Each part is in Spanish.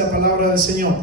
la palabra del Señor.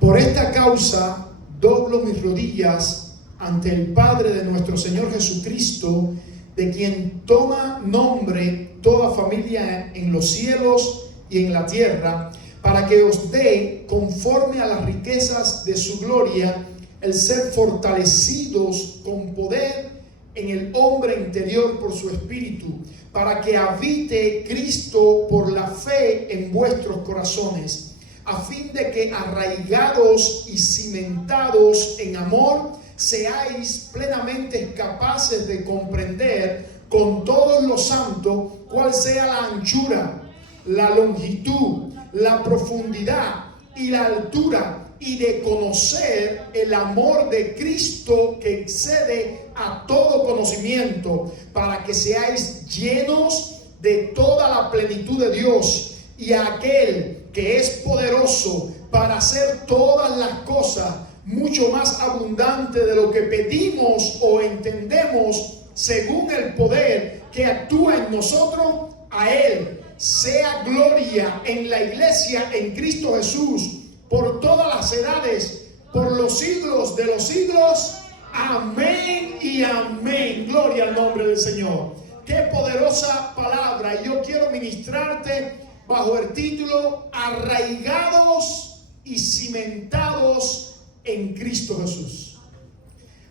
Por esta causa doblo mis rodillas ante el Padre de nuestro Señor Jesucristo, de quien toma nombre toda familia en los cielos y en la tierra, para que os dé, conforme a las riquezas de su gloria, el ser fortalecidos con poder en el hombre interior por su espíritu, para que habite Cristo por la fe en vuestros corazones, a fin de que arraigados y cimentados en amor, seáis plenamente capaces de comprender con todos los santos cuál sea la anchura, la longitud, la profundidad y la altura, y de conocer el amor de Cristo que excede a todo conocimiento, para que seáis llenos de toda la plenitud de Dios. Y a aquel que es poderoso para hacer todas las cosas mucho más abundante de lo que pedimos o entendemos, según el poder que actúa en nosotros, a Él sea gloria en la iglesia en Cristo Jesús por todas las edades, por los siglos de los siglos. Amén y amén. Gloria al nombre del Señor. Qué poderosa palabra. Y yo quiero ministrarte bajo el título: arraigados y cimentados en Cristo Jesús.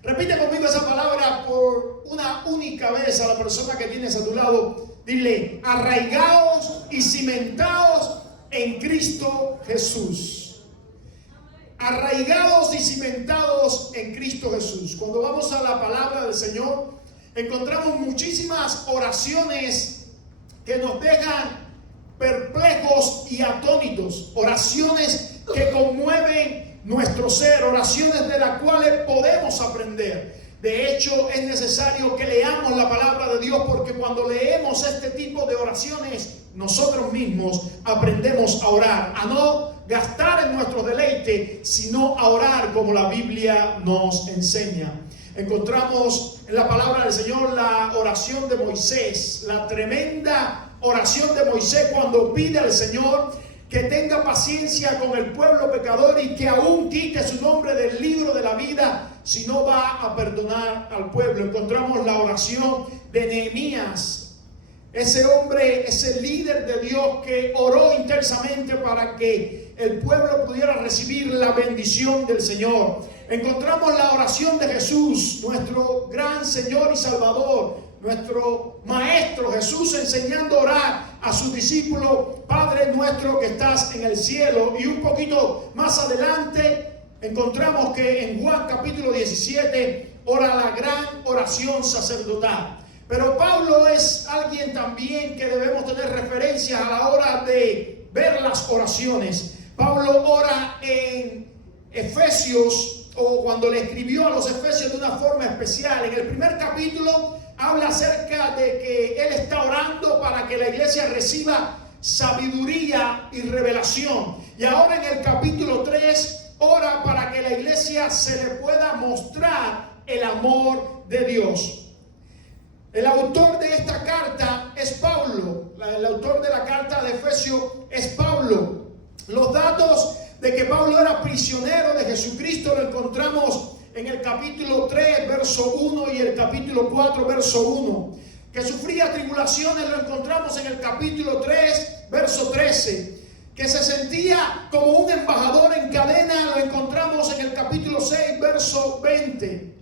Repite conmigo esa palabra por una única vez a la persona que tienes a tu lado. Dile: arraigados y cimentados en Cristo Jesús. Arraigados y cimentados en Cristo Jesús. Cuando vamos a la palabra del Señor, encontramos muchísimas oraciones que nos dejan perplejos y atónitos. Oraciones que conmueven nuestro ser, oraciones de las cuales podemos aprender. De hecho, es necesario que leamos la palabra de Dios, porque cuando leemos este tipo de oraciones, nosotros mismos aprendemos a orar, a no gastar en nuestro deleite, sino a orar como la Biblia nos enseña. Encontramos en la palabra del Señor la oración de Moisés, la tremenda oración de Moisés cuando pide al Señor que tenga paciencia con el pueblo pecador y que aún quite su nombre del libro de la vida si no va a perdonar al pueblo. Encontramos la oración de Nehemías, ese hombre, ese líder de Dios que oró intensamente para que el pueblo pudiera recibir la bendición del Señor. Encontramos la oración de Jesús, nuestro gran Señor y Salvador, nuestro Maestro Jesús, enseñando a orar a sus discípulos: Padre nuestro que estás en el cielo. Y un poquito más adelante encontramos que en Juan capítulo 17 ora la gran oración sacerdotal. Pero Pablo es alguien también que debemos tener referencia a la hora de ver las oraciones. Pablo ora en Efesios, o cuando le escribió a los Efesios, de una forma especial. En el primer capítulo habla acerca de que él está orando para que la iglesia reciba sabiduría y revelación. Y ahora en el capítulo 3 ora para que la iglesia se le pueda mostrar el amor de Dios. El autor de esta carta es Pablo. El autor de la carta de Efesios es Pablo. Los datos de que Pablo era prisionero de Jesucristo lo encontramos en el capítulo 3, verso 1 y el capítulo 4, verso 1. Que sufría tribulaciones lo encontramos en el capítulo 3, verso 13. Que se sentía como un embajador en cadena lo encontramos en el capítulo 6, verso 20.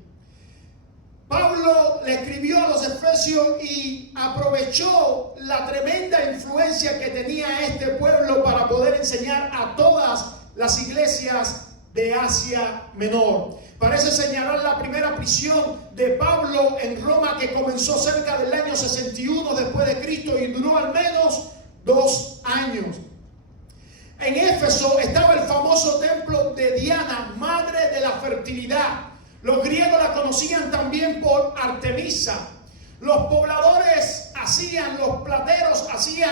Pablo le escribió a los Efesios y aprovechó la tremenda influencia que tenía este pueblo para poder enseñar a todas las iglesias de Asia Menor. Parece señalar la primera prisión de Pablo en Roma, que comenzó cerca del año 61 después de Cristo y duró al menos 2 años. En Éfeso estaba el famoso templo de Diana, madre de la fertilidad. Los griegos la conocían también por Artemisa. Los pobladores los plateros hacían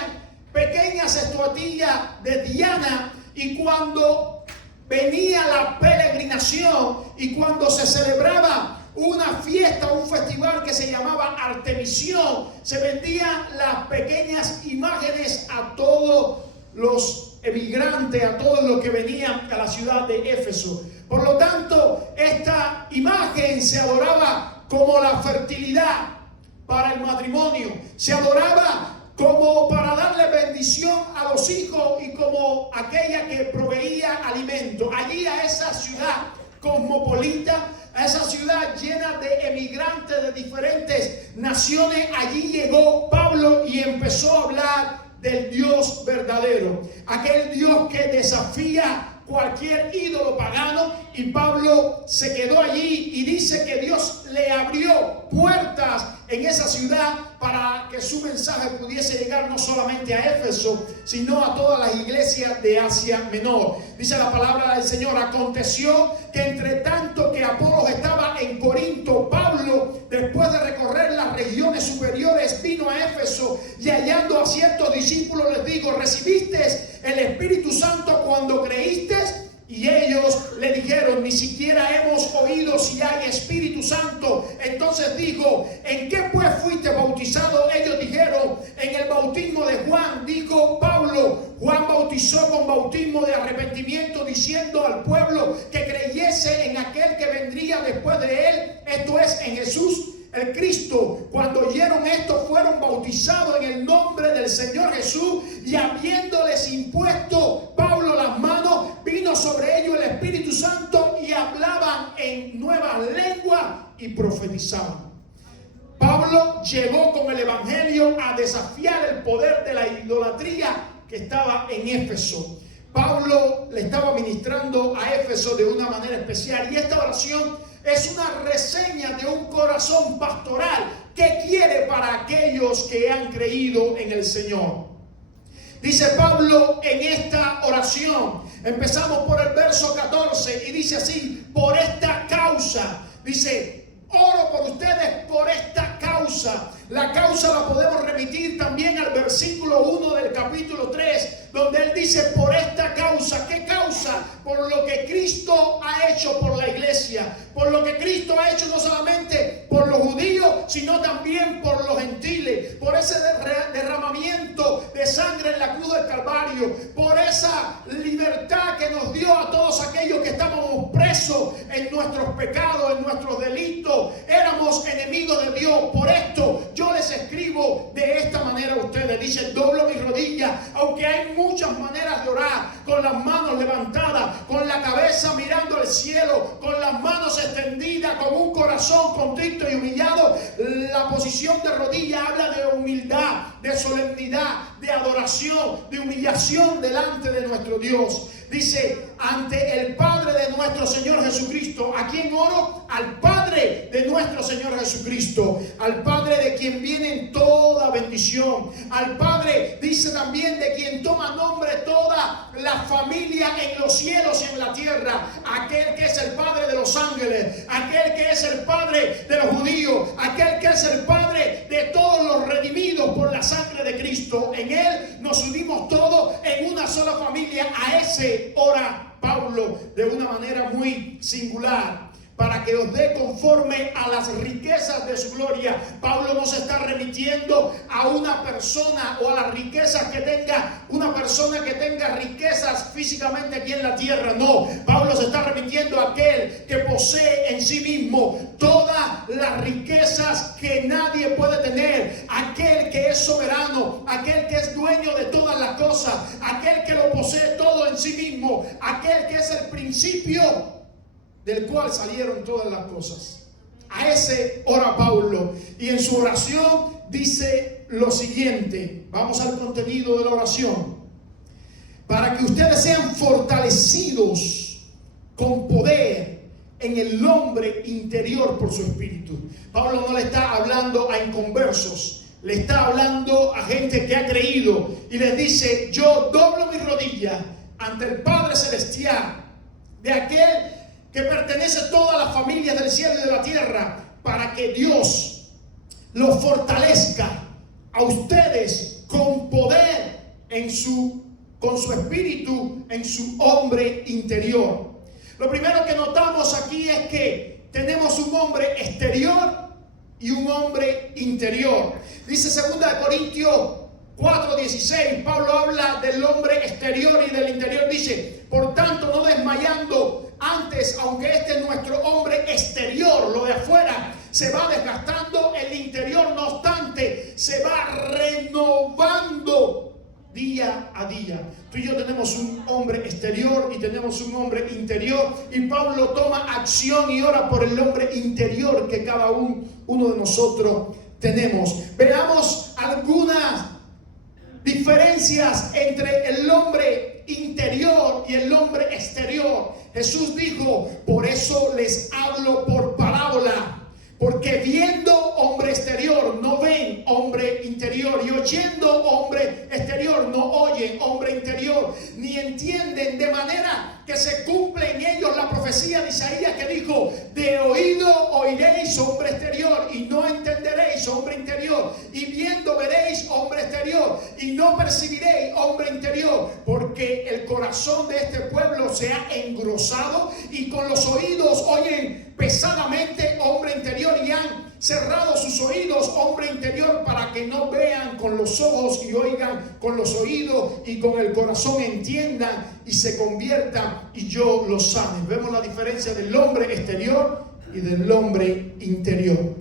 pequeñas estatuillas de Diana, y cuando venía la peregrinación y cuando se celebraba una fiesta, un festival que se llamaba Artemisión, se vendían las pequeñas imágenes a todos los emigrantes, a todos los que venían a la ciudad de Éfeso. Por lo tanto, esta imagen se adoraba como la fertilidad para el matrimonio. Se adoraba como para darle bendición a los hijos y como aquella que proveía alimento. Allí a esa ciudad cosmopolita, a esa ciudad llena de emigrantes de diferentes naciones, allí llegó Pablo y empezó a hablar del Dios verdadero, aquel Dios que desafía cualquier ídolo pagano. Y Pablo se quedó allí y dice que Dios le abrió puertas en esa ciudad para que su mensaje pudiese llegar no solamente a Éfeso, sino a todas las iglesias de Asia Menor. Dice la palabra del Señor: aconteció que entre tanto que Apolos estaba en Corinto, Pablo, después de recorrer las regiones superiores, vino a Éfeso, y hallando a ciertos discípulos les dijo: ¿recibiste el Espíritu Santo cuando creíste? Y ellos le dijeron: ni siquiera hemos oído si hay Espíritu Santo. Entonces dijo: ¿en qué pues fuiste bautizado? Ellos dijeron: en el bautismo de Juan. Dijo Pablo: Juan bautizó con bautismo de arrepentimiento, diciendo al pueblo que creyese en aquel que vendría después de él, esto es, en Jesús el Cristo. Cuando oyeron esto, fueron bautizados en el nombre del Señor Jesús, y habiéndoles impuesto Pablo las manos, vino sobre ellos el Espíritu Santo, y hablaban en nuevas lenguas y profetizaban. Pablo llegó con el evangelio a desafiar el poder de la idolatría que estaba en Éfeso. Pablo le estaba ministrando a Éfeso de una manera especial, y esta oración es una reseña de un corazón pastoral que quiere para aquellos que han creído en el Señor. Dice Pablo en esta oración, empezamos por el verso 14 y dice así: por esta causa, dice, oro por ustedes por esta causa. La causa la podemos remitir también al versículo 1 del capítulo 3, donde él dice: por esta causa. ¿Qué causa? Por lo que Cristo ha hecho por la iglesia, por lo que Cristo ha hecho no solamente por los judíos, sino también por los gentiles, por ese derramamiento de sangre en la cruz del Calvario, por esa libertad que nos dio a todos aquellos que estábamos presos en nuestros pecados, en nuestros delitos, éramos enemigos de Dios. Por esto yo les escribo de esta manera a ustedes. Dice: doblo mis rodillas, aunque hay muchas maneras de orar, con las manos levantadas, con la cabeza mirando al cielo, con las manos extendidas, con un corazón contrito y humillado. La posición de rodilla habla de humildad, de solemnidad, de adoración, de humillación delante de nuestro Dios. Dice: ante el Padre de nuestro Señor Jesucristo. ¿A quién oro? Al Padre de nuestro Señor Jesucristo, al Padre de quien viene toda bendición, al Padre, dice también, de quien toma nombre toda la familia en los cielos y en la tierra, aquel que es el Padre de los ángeles, aquel que es el Padre de los judíos, aquel que es el Padre de todos los redimidos por la sangre de Cristo. En Él nos unimos todos en una sola familia. A ese ora Pablo de una manera muy singular, para que os dé conforme a las riquezas de su gloria. Pablo no se está remitiendo a una persona o a las riquezas que tenga una persona que tenga riquezas físicamente aquí en la tierra. No, Pablo se está remitiendo a aquel que posee en sí mismo todas las riquezas que nadie puede tener, aquel que es soberano, aquel que es dueño de todas las cosas, aquel que lo posee todo en sí mismo, aquel que es el principio del cual salieron todas las cosas. A ese ora Pablo, y en su oración dice lo siguiente. Vamos al contenido de la oración: para que ustedes sean fortalecidos con poder en el hombre interior por su espíritu. Pablo no le está hablando a inconversos, le está hablando a gente que ha creído, y les dice: yo doblo mi rodilla ante el Padre Celestial, de aquel que pertenece a todas las familias del cielo y de la tierra, para que Dios los fortalezca a ustedes con poder con su espíritu en su hombre interior. Lo primero que notamos aquí es que tenemos un hombre exterior y un hombre interior. Dice 2 Corintios 4:16, Pablo habla del hombre exterior y del interior. Dice: por tanto, no desmayando antes, aunque este es nuestro hombre exterior, lo de afuera, se va desgastando, el interior, no obstante, se va renovando día a día. Tú y yo tenemos un hombre exterior y tenemos un hombre interior, y Pablo toma acción y ora por el hombre interior que cada uno de nosotros tenemos. Veamos algunas diferencias entre el hombre interior y el hombre exterior. Jesús dijo: por eso les hablo por parábola, porque viendo hombre exterior no ven hombre interior, y oyendo hombre exterior no oyen hombre interior, ni entienden, de manera que se cumple en ellos la profecía de Isaías, que dijo: de oído oiréis hombre exterior y no entenderéis hombre interior, y viendo veréis hombre exterior y no percibiréis hombre interior, porque el corazón de este pueblo se ha engrosado y con los oídos oyen pesadamente hombre interior, y han cerrado sus oídos hombre interior, para que no vean con los ojos y oigan con los oídos y con el corazón entiendan y se conviertan y yo los sane. Vemos la diferencia del hombre exterior y del hombre interior.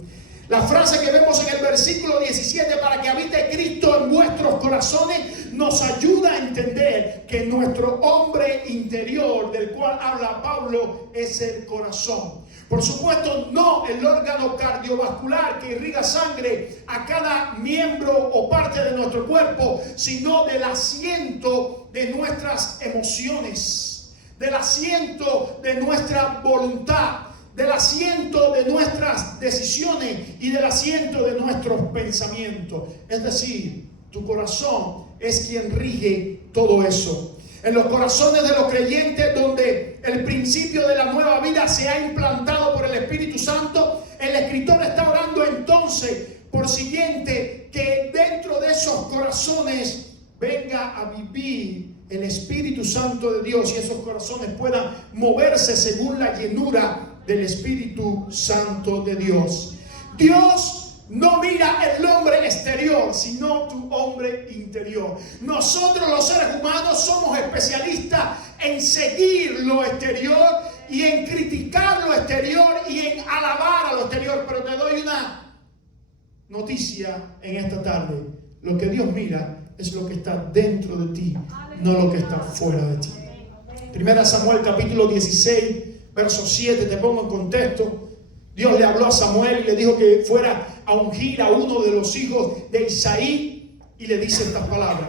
La frase que vemos en el versículo 17, para que habite Cristo en vuestros corazones, nos ayuda a entender que nuestro hombre interior, del cual habla Pablo, es el corazón. Por supuesto, no el órgano cardiovascular que irriga sangre a cada miembro o parte de nuestro cuerpo, sino del asiento de nuestras emociones, del asiento de nuestra voluntad, del asiento de nuestras decisiones y del asiento de nuestros pensamientos. Es decir, tu corazón es quien rige todo eso. En los corazones de los creyentes, donde el principio de la nueva vida se ha implantado por el Espíritu Santo, el escritor está orando entonces, por siguiente, que dentro de esos corazones venga a vivir el Espíritu Santo de Dios, y esos corazones puedan moverse según la llenura del Espíritu Santo de Dios. Dios no mira el hombre exterior, sino tu hombre interior. Nosotros, los seres humanos, somos especialistas en seguir lo exterior y en criticar lo exterior y en alabar a lo exterior. Pero te doy una noticia en esta tarde: lo que Dios mira es lo que está dentro de ti, no lo que está fuera de ti. Primera Samuel capítulo 16, verso 7, te pongo en contexto. Dios le habló a Samuel y le dijo que fuera a ungir a uno de los hijos de Isaí, y le dice estas palabras: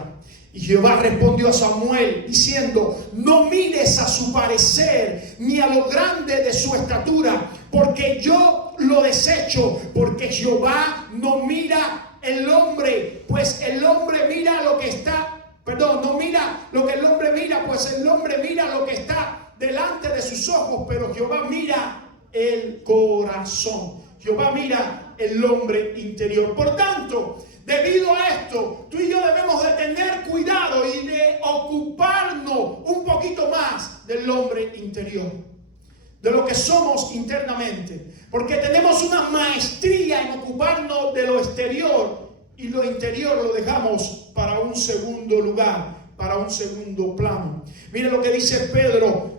y Jehová respondió a Samuel diciendo: no mires a su parecer ni a lo grande de su estatura, porque yo lo desecho, porque Jehová no mira el hombre, pues el hombre mira lo que está, no mira lo que el hombre mira, pues el hombre mira lo que está delante de sus ojos, pero Jehová mira el corazón. Jehová mira el hombre interior. Por tanto, debido a esto, tú y yo debemos de tener cuidado y de ocuparnos un poquito más del hombre interior, de lo que somos internamente, porque tenemos una maestría en ocuparnos de lo exterior, y lo interior lo dejamos para un segundo lugar, para un segundo plano. Mira lo que dice Pedro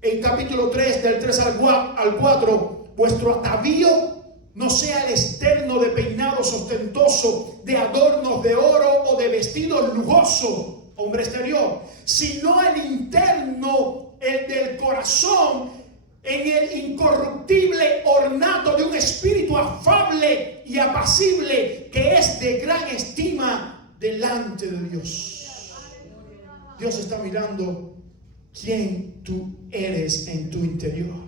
en capítulo 3, del 3 al 4: vuestro atavío no sea el externo de peinados ostentoso, de adornos de oro o de vestidos lujosos, hombre exterior, sino el interno, el del corazón, en el incorruptible ornato de un espíritu afable y apacible, que es de gran estima delante de Dios. Dios está mirando quién tú eres en tu interior.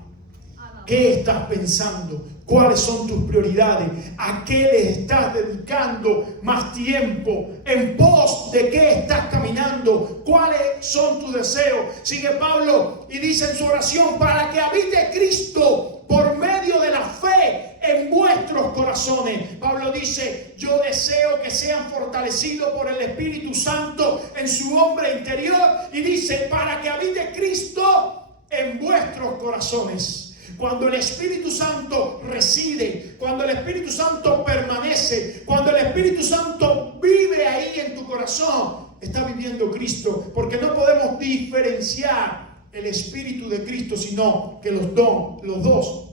¿Qué estás pensando? ¿Cuáles son tus prioridades? ¿A qué le estás dedicando más tiempo? ¿En pos de qué estás caminando? ¿Cuáles son tus deseos? Sigue Pablo y dice en su oración: para que habite Cristo por medio de la fe en vuestros corazones. Pablo dice: yo deseo que sean fortalecidos por el Espíritu Santo en su hombre interior, y dice: para que habite Cristo en vuestros corazones. Cuando el Espíritu Santo reside, cuando el Espíritu Santo permanece, cuando el Espíritu Santo vive ahí en corazón está viviendo Cristo, porque no podemos diferenciar el Espíritu de Cristo, sino que los dos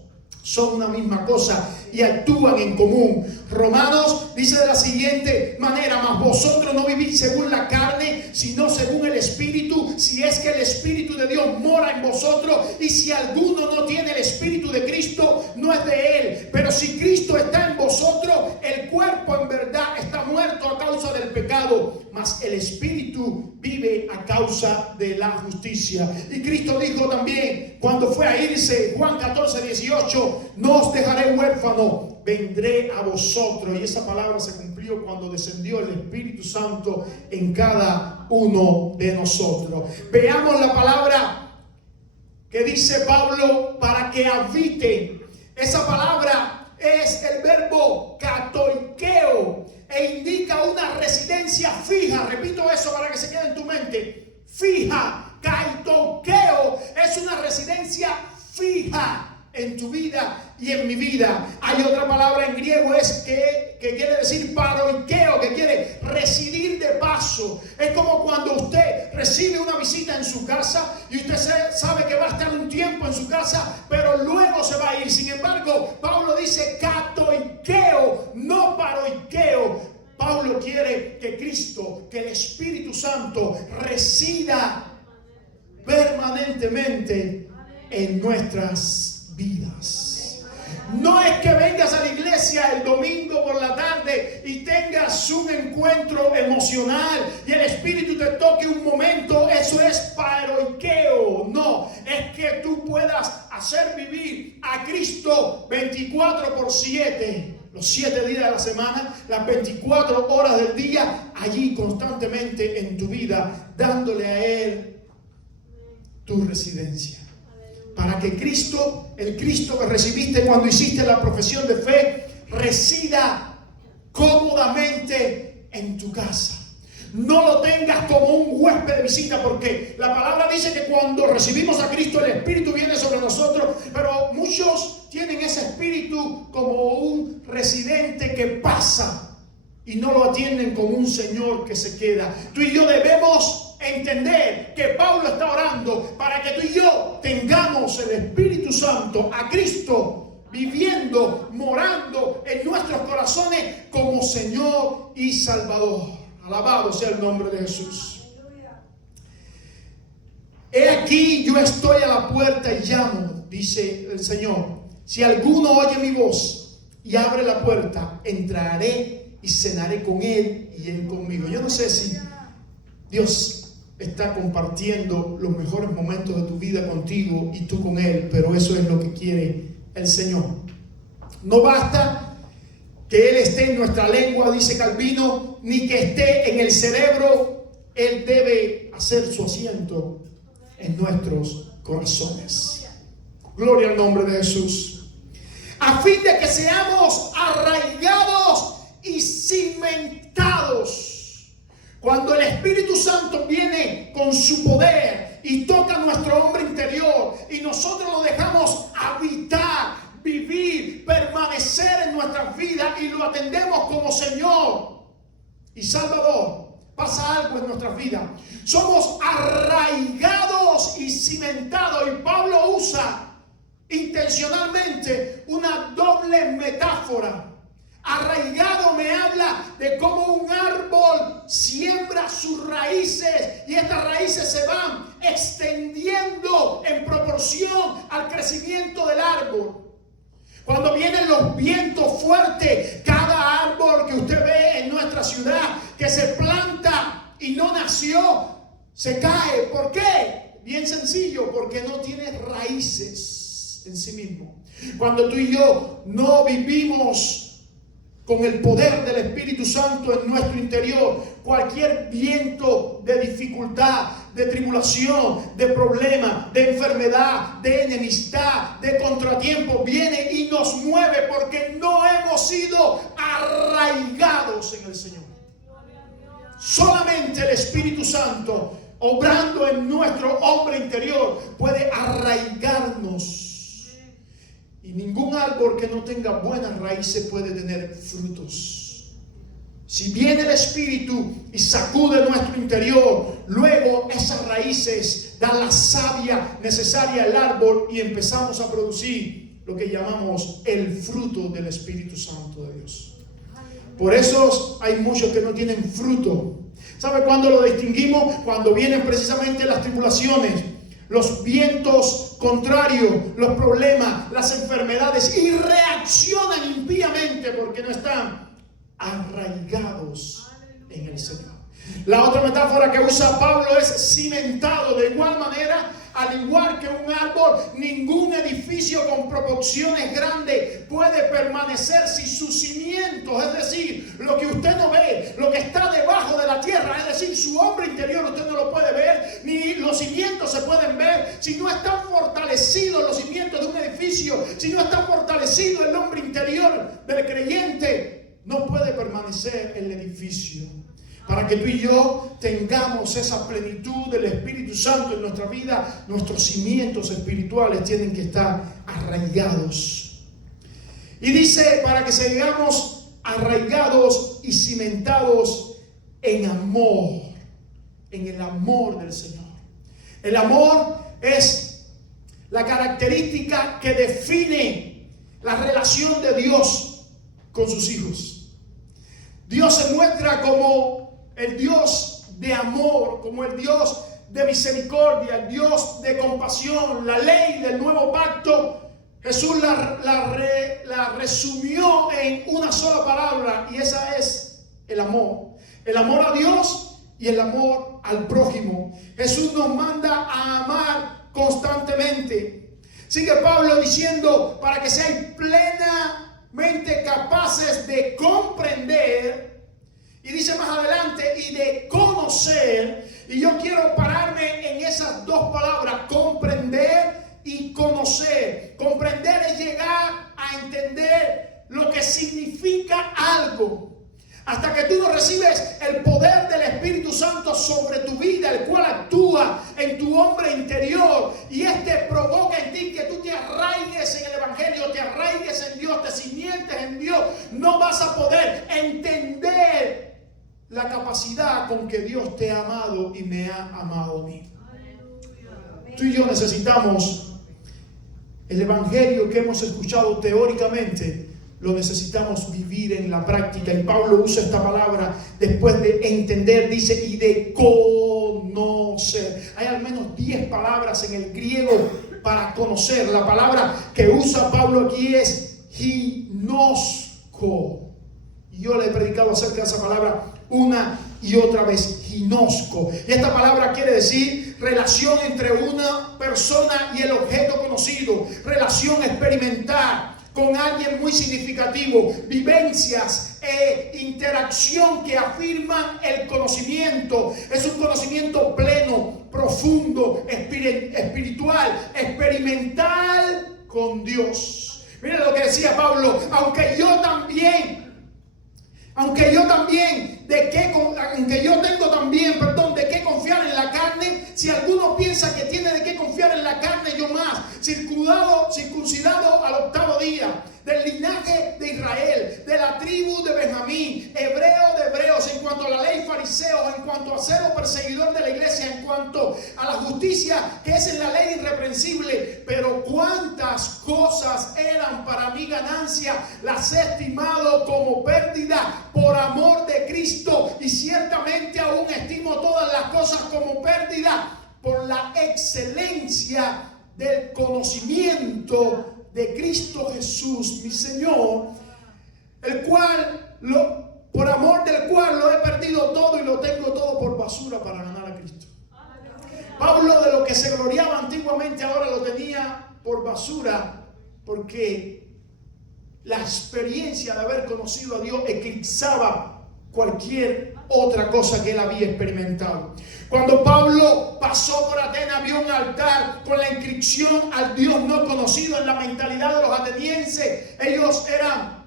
son una misma cosa y actúan en común. Romanos dice de la siguiente manera: mas vosotros no vivís según la carne, sino según el Espíritu, si es que el Espíritu de Dios mora en vosotros. Y si alguno no tiene el Espíritu de Cristo, no es de él. Pero si Cristo está en vosotros, el cuerpo en verdad está muerto a causa del pecado, mas el Espíritu vive a causa de la justicia. Y Cristo dijo también, cuando fue a irse, Juan 14:18, no os dejaré huérfano, vendré a vosotros. Y esa palabra se cumplió cuando descendió el Espíritu Santo en cada uno de nosotros. Veamos la palabra que dice Pablo, para que habite. Esa palabra es el verbo katoikeo e indica una residencia fija. Repito eso para que se quede en tu mente. Fija. Katoikeo es una residencia fija en tu vida y en mi vida. Hay otra palabra en griego que quiere decir paroikeo, que quiere residir de paso. Es como cuando usted recibe una visita en su casa y usted sabe que va a estar un tiempo en su casa, pero luego se va a ir. Sin embargo, Pablo dice katoikeo, no paroikeo. Pablo quiere que Cristo, que el Espíritu Santo resida permanentemente en nuestras vidas. No es que vengas a la iglesia el domingo por la tarde y tengas un encuentro emocional y el Espíritu te toque un momento. Eso es paroikeo. No, es que tú puedas hacer vivir a Cristo 24/7. Los 7 días de la semana, las 24 horas del día, allí constantemente en tu vida, dándole a Él tu residencia. Para que Cristo, el Cristo que recibiste cuando hiciste la profesión de fe, resida cómodamente en tu casa. No lo tengas como un huésped de visita, porque la palabra dice que cuando recibimos a Cristo, el Espíritu viene sobre nosotros, pero muchos tienen ese Espíritu como un residente que pasa y no lo atienden como un Señor que se queda. Tú y yo debemos entender que Pablo está orando para que tú y yo tengamos el Espíritu Santo, a Cristo, viviendo, morando en nuestros corazones como Señor y Salvador. Alabado sea el nombre de Jesús. He aquí, yo estoy a la puerta y llamo, dice el Señor. Si alguno oye mi voz y abre la puerta, entraré y cenaré con él y él conmigo. Yo no sé si Dios está compartiendo los mejores momentos de tu vida contigo y tú con Él, pero eso es lo que quiere el Señor. No basta que Él esté en nuestra lengua, dice Calvino, ni que esté en el cerebro. Él debe hacer su asiento en nuestros corazones. Gloria al nombre de Jesús. A fin de que seamos arraigados y cimentados. Cuando el Espíritu Santo viene con su poder y toca nuestro hombre interior y nosotros lo dejamos habitar, vivir, permanecer en nuestras vidas y lo atendemos como Señor y Salvador, pasa algo en nuestras vidas. Somos arraigados y cimentados, y Pablo usa intencionalmente una doble metáfora. Arraigado me habla de cómo un árbol siembra sus raíces y estas raíces se van extendiendo en proporción al crecimiento del árbol. Cuando vienen los vientos fuertes, cada árbol que usted ve en nuestra ciudad que se planta y no nació, se cae. ¿Por qué? Bien sencillo, porque no tiene raíces en sí mismo. Cuando tú y yo no vivimos con el poder del Espíritu Santo en nuestro interior, cualquier viento de dificultad, de tribulación, de problema, de enfermedad, de enemistad, de contratiempo, viene y nos mueve porque no hemos sido arraigados en el Señor. Solamente el Espíritu Santo, obrando en nuestro hombre interior, puede arraigarnos. Y ningún árbol que no tenga buenas raíces puede tener frutos. Si viene el Espíritu y sacude nuestro interior, luego esas raíces dan la savia necesaria al árbol y empezamos a producir lo que llamamos el fruto del Espíritu Santo de Dios. Por eso hay muchos que no tienen fruto. ¿Sabe cuándo lo distinguimos? Cuando vienen precisamente las tribulaciones, los vientos contrarios, los problemas, las enfermedades, y reaccionan impíamente porque no están arraigados en el Señor. La otra metáfora que usa Pablo es cimentado. De igual manera, al igual que un árbol, ningún edificio con proporciones grandes puede permanecer si sus cimientos, es decir, lo que usted no ve, lo que está debajo de la tierra, es decir, su hombre interior, usted no lo puede ver, ni los cimientos se pueden ver, si no están fortalecidos los cimientos de un edificio, si no está fortalecido el hombre interior del creyente, no puede permanecer el edificio. Para que tú y yo tengamos esa plenitud del Espíritu Santo en nuestra vida, nuestros cimientos espirituales tienen que estar arraigados. Y dice, para que sigamos arraigados y cimentados en amor, en el amor del Señor. El amor es la característica que define la relación de Dios con sus hijos. Dios se muestra como el Dios de amor, como el Dios de misericordia, el Dios de compasión. La ley del nuevo pacto, Jesús la resumió en una sola palabra, y esa es el amor. El amor a Dios y el amor al prójimo. Jesús nos manda a amar constantemente. Sigue Pablo diciendo, para que seáis plenamente capaces de comprender. Y dice más adelante, y de conocer. Y yo quiero pararme en esas dos palabras, comprender y conocer. Comprender es llegar a entender lo que significa algo. Hasta que tú no recibes el poder del Espíritu Santo sobre tu vida, el cual actúa en tu hombre interior, y este provoca en ti que tú te arraigues en el Evangelio, te arraigues en Dios, te cimientes en Dios, no vas a poder entender la capacidad con que Dios te ha amado y me ha amado a mí. Tú y yo necesitamos el Evangelio que hemos escuchado teóricamente, lo necesitamos vivir en la práctica. Y Pablo usa esta palabra después de entender, dice, y de conocer. Hay al menos 10 palabras en el griego para conocer. La palabra que usa Pablo aquí es ginosko. Y yo le he predicado acerca de esa palabra una y otra vez, ginosco. Y esta palabra quiere decir relación entre una persona y el objeto conocido, relación experimental con alguien muy significativo, vivencias e interacción que afirman el conocimiento. Es un conocimiento pleno, profundo, espiritual, experimental con Dios. Mira lo que decía Pablo, aunque yo tengo también, de qué confiar en la carne, si alguno piensa que tiene de qué confiar en la carne, yo más, circuncidado al 8º día, del linaje de Israel, de la tribu de Benjamín, hebreo de hebreos, en cuanto a la ley fariseo, en cuanto a ser perseguidor de la iglesia, en cuanto a la justicia que es en la ley irreprensible. Pero cuántas cosas eran para mi ganancia, las he estimado como pérdida por amor de Cristo, y ciertamente aún estimo todas las cosas como pérdida por la excelencia del conocimiento de Cristo Jesús, mi Señor, por amor del cual lo he perdido todo y lo tengo todo por basura para ganar a Cristo. Pablo, de lo que se gloriaba antiguamente, ahora lo tenía por basura, porque la experiencia de haber conocido a Dios eclipsaba cualquier otra cosa que él había experimentado. Cuando Pablo pasó por Atenas, vio un altar con la inscripción al Dios no conocido. En la mentalidad de los atenienses, ellos eran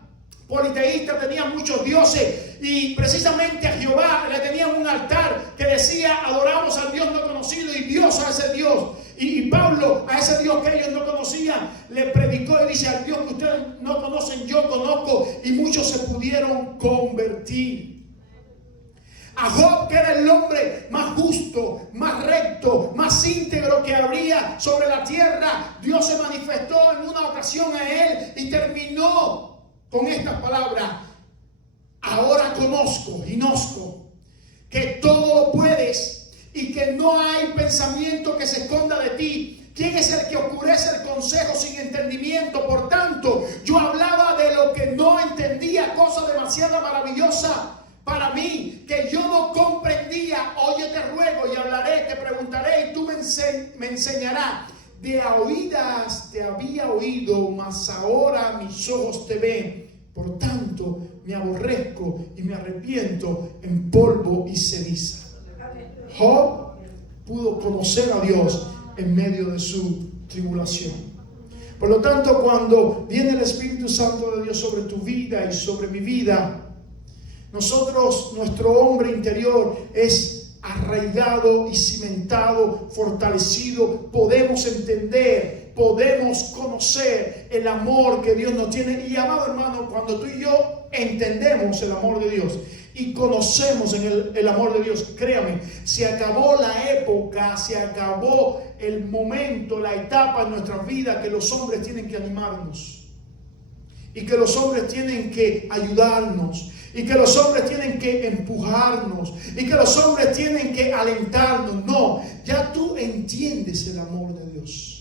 politeístas, tenían muchos dioses, y precisamente a Jehová le tenían un altar que decía: adoramos al Dios no conocido, y Dios a ese Dios. Y Pablo, a ese Dios que ellos no conocían, le predicó y dice: al Dios que ustedes no conocen, yo conozco. Y muchos se pudieron convertir. A Job, que era el hombre más justo, más recto, más íntegro que habría sobre la tierra, Dios se manifestó en una ocasión a él y terminó con estas palabras: ahora conozco que todo lo puedes y que no hay pensamiento que se esconda de ti. ¿Quién es el que oscurece el consejo sin entendimiento? Por tanto, yo hablaba de lo que no entendía, cosa demasiado maravillosa para mí, que yo no comprendía. Oye, te ruego y hablaré, te preguntaré y tú me enseñarás. De a oídas te había oído, mas ahora mis ojos te ven. Por tanto, me aborrezco y me arrepiento en polvo y ceniza. Job pudo conocer a Dios en medio de su tribulación. Por lo tanto, cuando viene el Espíritu Santo de Dios sobre tu vida y sobre mi vida, nuestro hombre interior es arraigado y cimentado, fortalecido. Podemos entender, podemos conocer el amor que Dios nos tiene. Y amado hermano, cuando tú y yo entendemos el amor de Dios y conocemos el amor de Dios, créame, se acabó la época, se acabó el momento, la etapa en nuestras vidas que los hombres tienen que animarnos y que los hombres tienen que ayudarnos y que los hombres tienen que empujarnos y que los hombres tienen que alentarnos. No, ya tú entiendes el amor de Dios.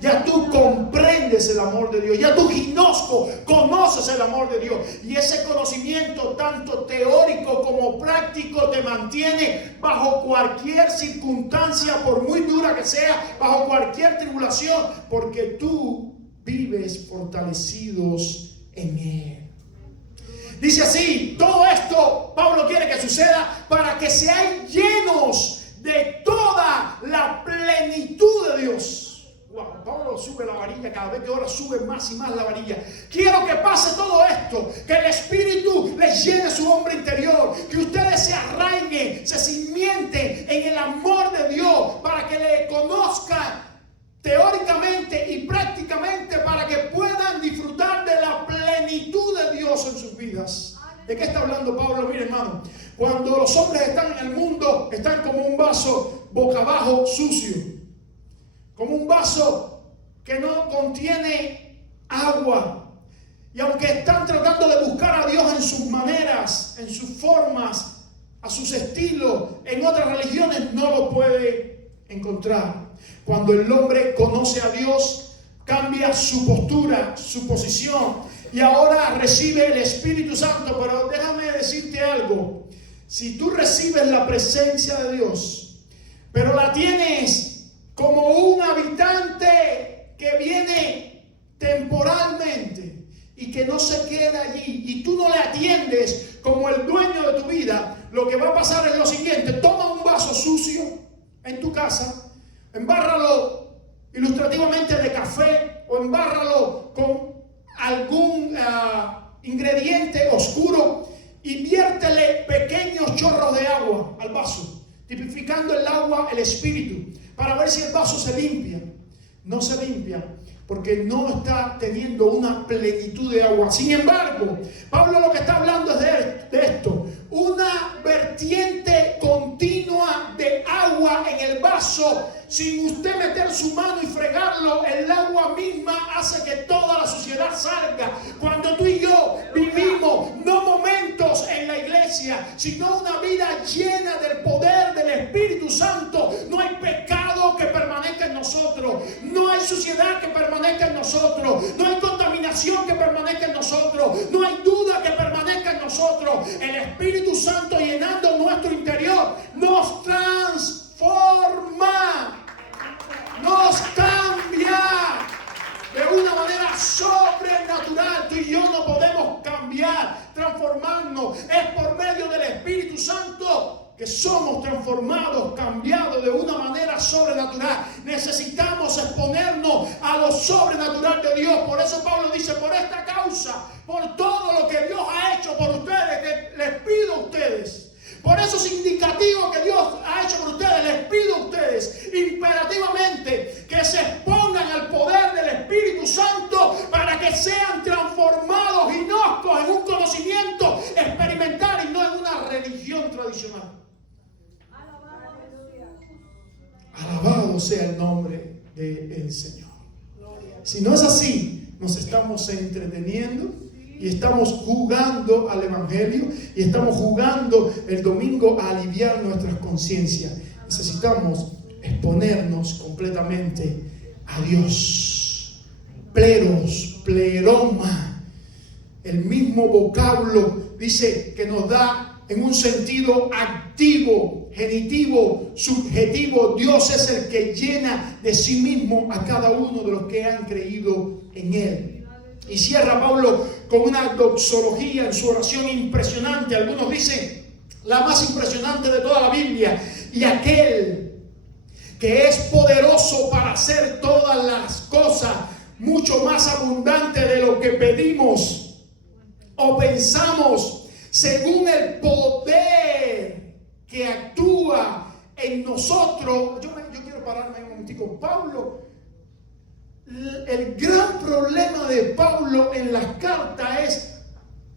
Ya tú comprendes el amor de Dios. Ya tú, ginosco, conoces el amor de Dios. Y ese conocimiento, tanto teórico como práctico, te mantiene bajo cualquier circunstancia, por muy dura que sea, bajo cualquier tribulación, porque tú vives fortalecidos en Él. Dice así: todo esto Pablo quiere que suceda para que seáis llenos de toda la plenitud de Dios. Wow, Pablo sube la varilla, cada vez que ora sube más y más la varilla. Quiero que pase todo esto, que el Espíritu les llene su hombre interior, que ustedes se arraiguen, se cimienten en el amor de Dios, para que le conozcan teóricamente y prácticamente, para que puedan disfrutar de la plenitud de Dios en sus vidas. ¿De qué está hablando Pablo? Mire, hermano, cuando los hombres están en el mundo, están como un vaso boca abajo sucio, como un vaso que no contiene agua. Y aunque están tratando de buscar a Dios en sus maneras, en sus formas, a sus estilos, en otras religiones no lo puede encontrar. Cuando el hombre conoce a Dios, cambia su postura, su posición, y ahora recibe el Espíritu Santo. Pero déjame decirte algo: si tú recibes la presencia de Dios, pero la tienes como un habitante que viene temporalmente y que no se queda allí, y tú no le atiendes como el dueño de tu vida, lo que va a pasar es lo siguiente: toma un vaso sucio en tu casa, embárralo ilustrativamente de café, o embárralo con algún ingrediente oscuro, y viértele pequeños chorros de agua al vaso, tipificando el agua, el Espíritu, para ver si el vaso se limpia. No se limpia porque no está teniendo una plenitud de agua. Sin embargo, Pablo lo que está hablando es de esto: una vertiente continua de agua en el vaso. Sin usted meter su mano y fregarlo, el agua misma hace que toda la suciedad salga. Cuando tú y yo vivimos no momentos en la iglesia, sino una vida llena del poder del Espíritu Santo, no hay pecado que permanezca en nosotros, no hay suciedad que permanezca en nosotros, no hay contaminación que permanezca en nosotros, no hay duda que permanezca en nosotros. El Espíritu Santo, llenando nuestro interior, nos transforma, nos cambia de una manera sobrenatural. Tú y yo no podemos cambiar, transformarnos. Es por medio del Espíritu Santo que somos transformados, cambiados de una manera sobrenatural. Necesitamos exponernos a lo sobrenatural de Dios. Por eso Pablo dice: por esta causa, por todo lo que Dios ha hecho por ustedes, que les pido a ustedes. Por eso es indicativo que Dios ha hecho por ustedes. Les pido a ustedes imperativamente que se expongan al poder del Espíritu Santo, para que sean transformados, ginocos, en un conocimiento experimental y no en una religión tradicional. Alabado sea el nombre del Señor. Si no es así, nos estamos entreteniendo y estamos jugando al Evangelio y estamos jugando el domingo a aliviar nuestras conciencias. Necesitamos exponernos completamente a Dios. Pleros, pleroma, el mismo vocablo dice que nos da en un sentido activo, genitivo, subjetivo. Dios es el que llena de sí mismo a cada uno de los que han creído en Él. Y cierra Pablo con una doxología en su oración impresionante. Algunos dicen la más impresionante de toda la Biblia. Y aquel que es poderoso para hacer todas las cosas mucho más abundante de lo que pedimos o pensamos, según el poder que actúa en nosotros. Yo quiero pararme un momentico. Pablo, el gran problema de Pablo en las cartas es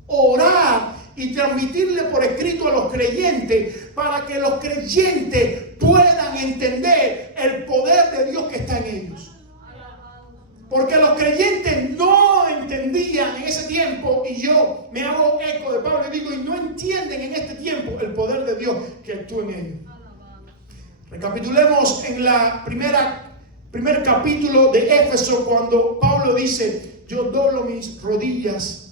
orar y transmitirle por escrito a los creyentes para que los creyentes puedan entender el poder de Dios que está en ellos. Porque los creyentes no entendían en ese tiempo, y yo me hago eco de Pablo y digo, y no entienden en este tiempo el poder de Dios que actúa en ellos. Recapitulemos en la primer capítulo de Éfeso, cuando Pablo dice: yo doblo mis rodillas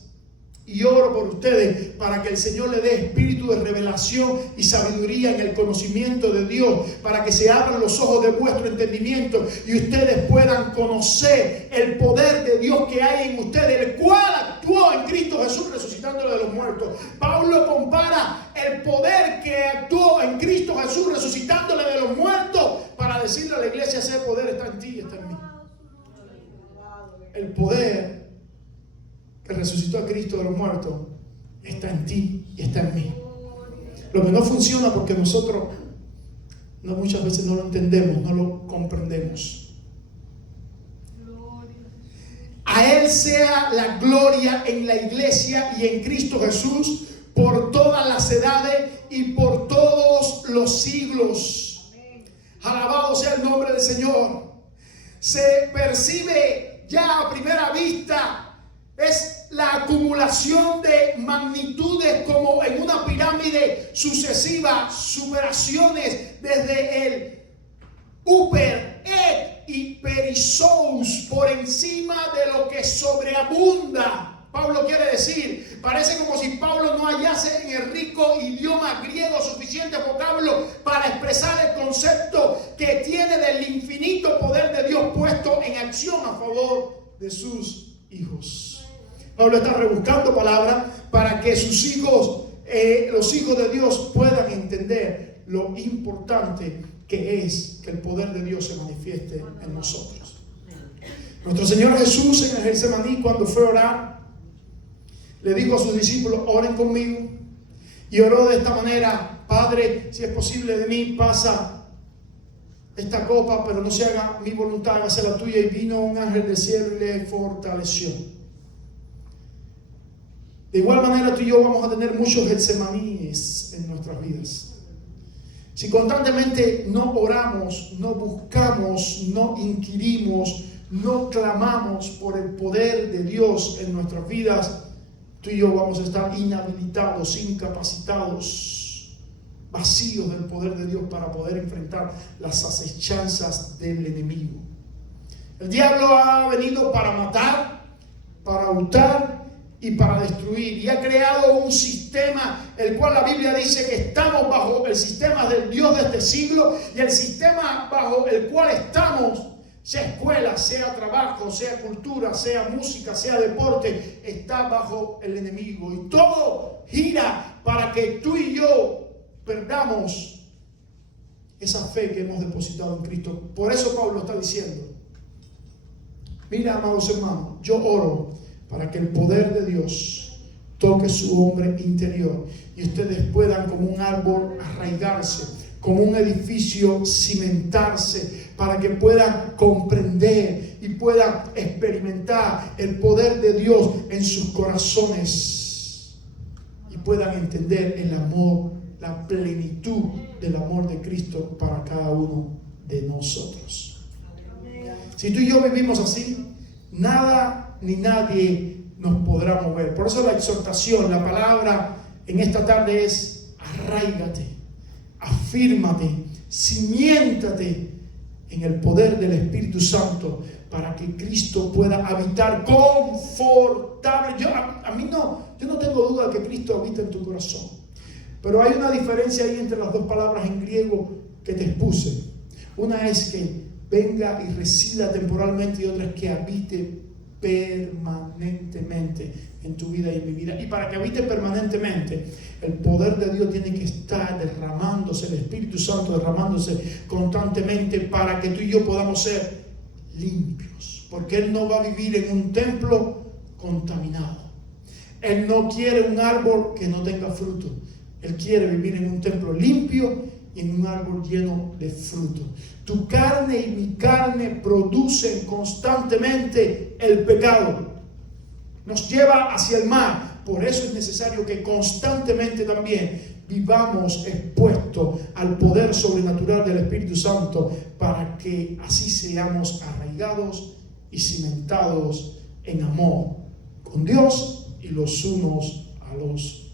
y oro por ustedes para que el Señor le dé espíritu de revelación y sabiduría en el conocimiento de Dios, para que se abran los ojos de vuestro entendimiento y ustedes puedan conocer el poder de Dios que hay en ustedes, el cual actuó en Cristo Jesús resucitándolo de los muertos. Pablo compara el poder que actuó en Cristo Jesús resucitándole de los muertos para decirle a la iglesia: ese poder está en ti y está en mí. El poder que resucitó a Cristo de los muertos está en ti y está en mí. Lo que no funciona porque nosotros muchas veces no lo entendemos, no lo comprendemos. A Él sea la gloria en la iglesia y en Cristo Jesús por todas las edades y por todos los siglos. Alabado sea el nombre del Señor. Se percibe ya a primera vista, es la acumulación de magnitudes como en una pirámide sucesiva, superaciones desde el upper, et y perisous, por encima de lo que sobreabunda. Pablo quiere decir, parece como si Pablo no hallase en el rico idioma griego suficiente vocablo para expresar el concepto que tiene del infinito poder de Dios puesto en acción a favor de sus hijos. Pablo está rebuscando palabras para que sus hijos, los hijos de Dios, puedan entender lo importante que es que el poder de Dios se manifieste en nosotros. Nuestro Señor Jesús en el Getsemaní, cuando fue a orar, le dijo a sus discípulos: oren conmigo. Y oró de esta manera: Padre, si es posible de mí, pasa esta copa, pero no se haga mi voluntad, hágase la tuya. Y vino un ángel del cielo y le fortaleció. De igual manera, tú y yo vamos a tener muchos Getsemaníes en nuestras vidas. Si constantemente no oramos, no buscamos, no inquirimos, no clamamos por el poder de Dios en nuestras vidas, tú y yo vamos a estar inhabilitados, incapacitados, vacíos del poder de Dios para poder enfrentar las acechanzas del enemigo. El diablo ha venido para matar, para hurtar y para destruir, y ha creado un sistema el cual la Biblia dice que estamos bajo el sistema del Dios de este siglo, y el sistema bajo el cual estamos, sea escuela, sea trabajo, sea cultura, sea música, sea deporte, está bajo el enemigo, y todo gira para que tú y yo perdamos esa fe que hemos depositado en Cristo. Por eso Pablo está diciendo: mira, amados hermanos, yo oro para que el poder de Dios toque su hombre interior y ustedes puedan, como un árbol, arraigarse, como un edificio, cimentarse, para que puedan comprender y puedan experimentar el poder de Dios en sus corazones y puedan entender el amor, la plenitud del amor de Cristo para cada uno de nosotros. Si tú y yo vivimos así, nada ni nadie nos podrá mover. Por eso la exhortación, la palabra en esta tarde es: arráigate, afírmate, cimiéntate en el poder del Espíritu Santo para que Cristo pueda habitar confortable. Yo no tengo duda de que Cristo habita en tu corazón, pero hay una diferencia ahí entre las dos palabras en griego que te expuse. Una es que venga y resida temporalmente, y otra es que habite permanentemente en tu vida y en mi vida. Y para que habite permanentemente, el poder de Dios tiene que estar derramándose, el Espíritu Santo derramándose constantemente, para que tú y yo podamos ser limpios, porque Él no va a vivir en un templo contaminado. Él no quiere un árbol que no tenga fruto. Él quiere vivir en un templo limpio y en un árbol lleno de fruto. Tu carne y mi carne producen constantemente el pecado. Nos lleva hacia el mal. Por eso es necesario que constantemente también vivamos expuestos al poder sobrenatural del Espíritu Santo, para que así seamos arraigados y cimentados en amor con Dios y los unos a los